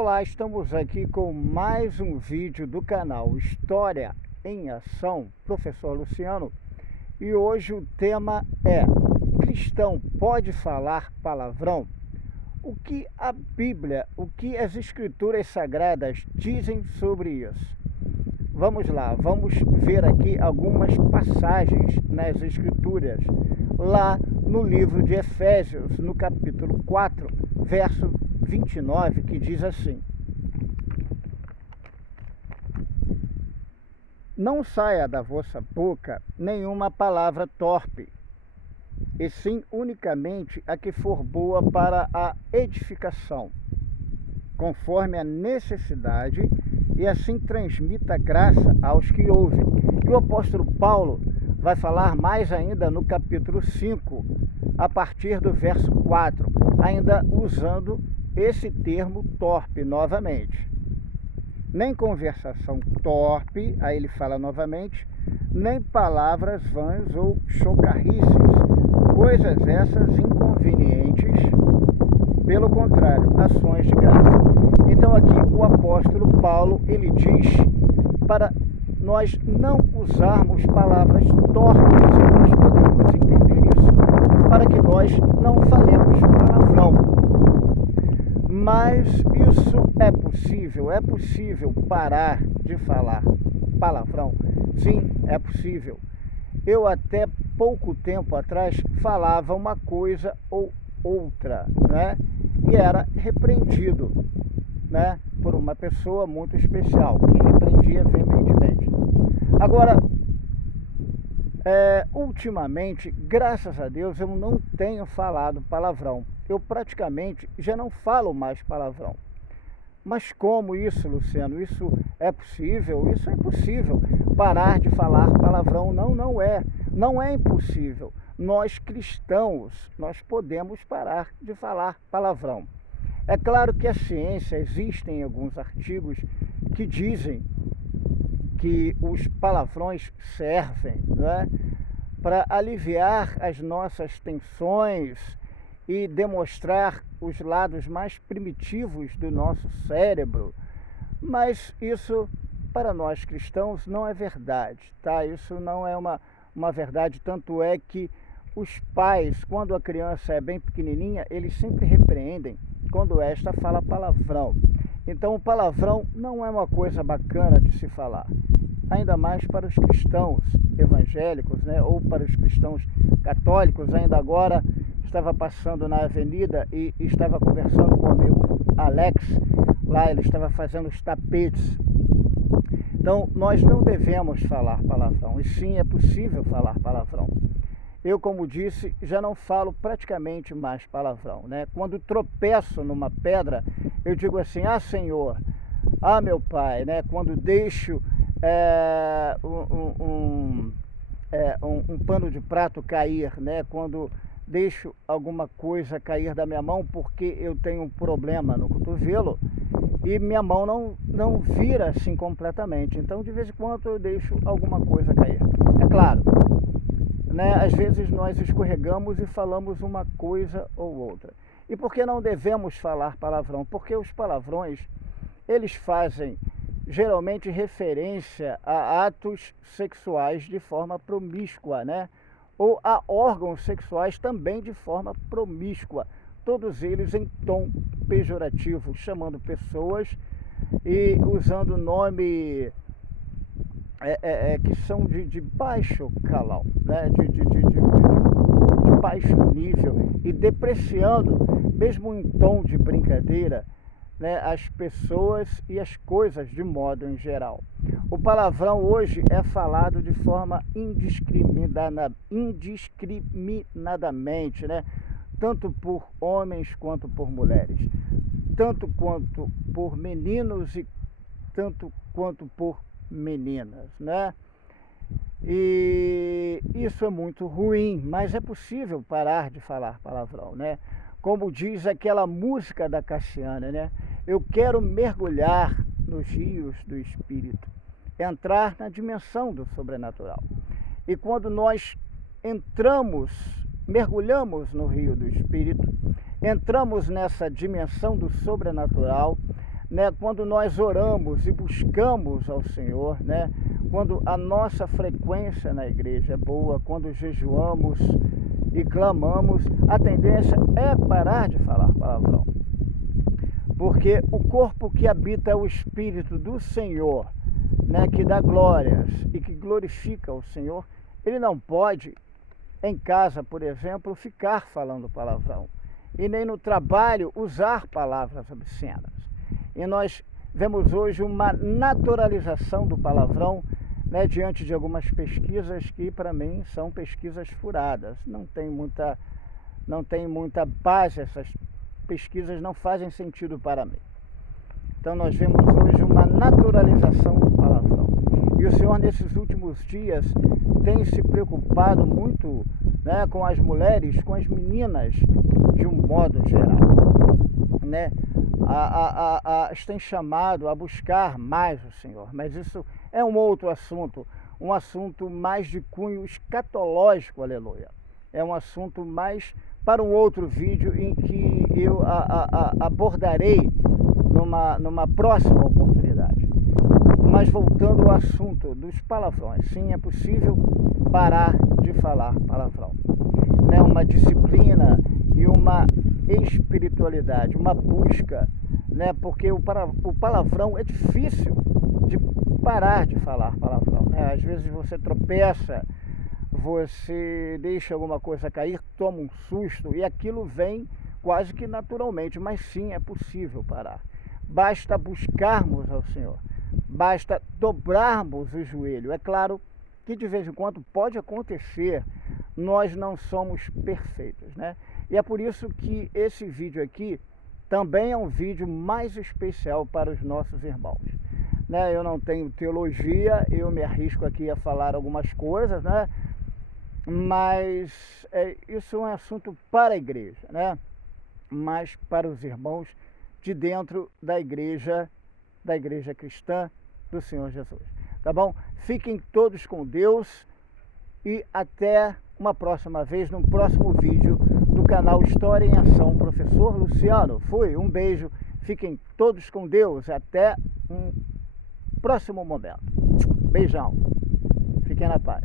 Olá, estamos aqui com mais um vídeo do canal História em Ação, professor Luciano, e hoje o tema é: cristão pode falar palavrão? O que a Bíblia, o que as Escrituras Sagradas dizem sobre isso? Vamos lá, vamos ver aqui algumas passagens nas Escrituras, lá no livro de Efésios, no capítulo 4, verso 29, que diz assim: não saia da vossa boca nenhuma palavra torpe, e sim unicamente a que for boa para a edificação, conforme a necessidade, e assim transmita graça aos que ouvem. E o apóstolo Paulo vai falar mais ainda no capítulo 5, a partir do verso 4, ainda usando esse termo torpe novamente. Nem conversação torpe, aí ele fala novamente, nem palavras vãs ou chocarrices, coisas essas inconvenientes, pelo contrário, ações de graça. Então aqui o apóstolo Paulo, ele diz para nós não usarmos palavras torpes, nós podemos entender isso, para que nós não falemos palavrão. Mas isso é possível parar de falar palavrão? Sim, é possível. Eu até pouco tempo atrás falava uma coisa ou outra, né? E era repreendido, né, por uma pessoa muito especial, que repreendia veementemente. Agora, ultimamente, graças a Deus, eu não tenho falado palavrão. Eu praticamente já não falo mais palavrão. Mas como isso, Luciano? Isso é possível? Isso é impossível. Parar de falar palavrão não é. Não é impossível. Nós cristãos, nós podemos parar de falar palavrão. É claro que a ciência, existem alguns artigos que dizem que os palavrões servem, né, para aliviar as nossas tensões e demonstrar os lados mais primitivos do nosso cérebro. Mas isso, para nós cristãos, não é verdade, tá? Isso não é uma verdade, tanto é que os pais, quando a criança é bem pequenininha, eles sempre repreendem quando esta fala palavrão. Então o palavrão não é uma coisa bacana de se falar, ainda mais para os cristãos evangélicos, né? Ou para os cristãos católicos. Ainda agora estava passando na avenida e estava conversando com o amigo Alex, lá ele estava fazendo os tapetes. Então nós não devemos falar palavrão, e sim é possível falar palavrão. Eu, como disse, já não falo praticamente mais palavrão, né? Quando tropeço numa pedra, eu digo assim: ah, Senhor, ah, meu Pai, né? Quando deixo um pano de prato cair, né? Quando deixo alguma coisa cair da minha mão porque eu tenho um problema no cotovelo e minha mão não vira assim completamente. Então, de vez em quando, eu deixo alguma coisa cair. É claro, né? Às vezes nós escorregamos e falamos uma coisa ou outra. E por que não devemos falar palavrão? Porque os palavrões, eles fazem geralmente referência a atos sexuais de forma promíscua, né? Ou a órgãos sexuais também de forma promíscua. Todos eles em tom pejorativo, chamando pessoas e usando nome que são de baixo calão, né? De baixo nível, e depreciando, mesmo em tom de brincadeira, né, as pessoas e as coisas de modo em geral. O palavrão hoje é falado de forma indiscriminadamente, né? Tanto por homens quanto por mulheres, tanto quanto por meninos e tanto quanto por meninas, né? E isso é muito ruim, mas é possível parar de falar palavrão, né? Como diz aquela música da Cassiana, né? Eu quero mergulhar nos rios do Espírito, entrar na dimensão do sobrenatural. E quando nós mergulhamos no rio do Espírito, entramos nessa dimensão do sobrenatural, né, quando nós oramos e buscamos ao Senhor, né, quando a nossa frequência na igreja é boa, quando jejuamos e clamamos, a tendência é parar de falar palavrão. Porque o corpo que habita o Espírito do Senhor, né, que dá glórias e que glorifica o Senhor, ele não pode, em casa, por exemplo, ficar falando palavrão. E nem no trabalho usar palavras obscenas. E nós vemos hoje uma naturalização do palavrão, né, diante de algumas pesquisas que, para mim, são pesquisas furadas. Não tem muita base, essas pesquisas não fazem sentido para mim. Então nós vemos hoje uma naturalização do palavrão. E o Senhor, nesses últimos dias, tem se preocupado muito, né, com as mulheres, com as meninas, de um modo geral, né? As tem chamado a buscar mais o Senhor, mas isso é um outro assunto, um assunto mais de cunho escatológico, aleluia. É um assunto mais para um outro vídeo em que eu abordarei numa próxima oportunidade. Mas voltando ao assunto dos palavrões, sim, é possível parar de falar palavrão, né? Uma disciplina e uma espiritualidade, uma busca, né? Porque o palavrão é difícil de parar de falar palavrão, né? Às vezes você tropeça, você deixa alguma coisa cair, toma um susto e aquilo vem quase que naturalmente, mas sim, é possível parar. Basta buscarmos ao Senhor, basta dobrarmos o joelho. É claro que de vez em quando pode acontecer, nós não somos perfeitos, né? E é por isso que esse vídeo aqui também é um vídeo mais especial para os nossos irmãos, né? Eu não tenho teologia, eu me arrisco aqui a falar algumas coisas, né? Mas isso é um assunto para a igreja, né? Mas para os irmãos de dentro da igreja cristã do Senhor Jesus. Tá bom? Fiquem todos com Deus e até uma próxima vez, num próximo vídeo do canal História em Ação, Professor Luciano. Fui, um beijo, fiquem todos com Deus, até um próximo momento. Beijão, fiquem na paz.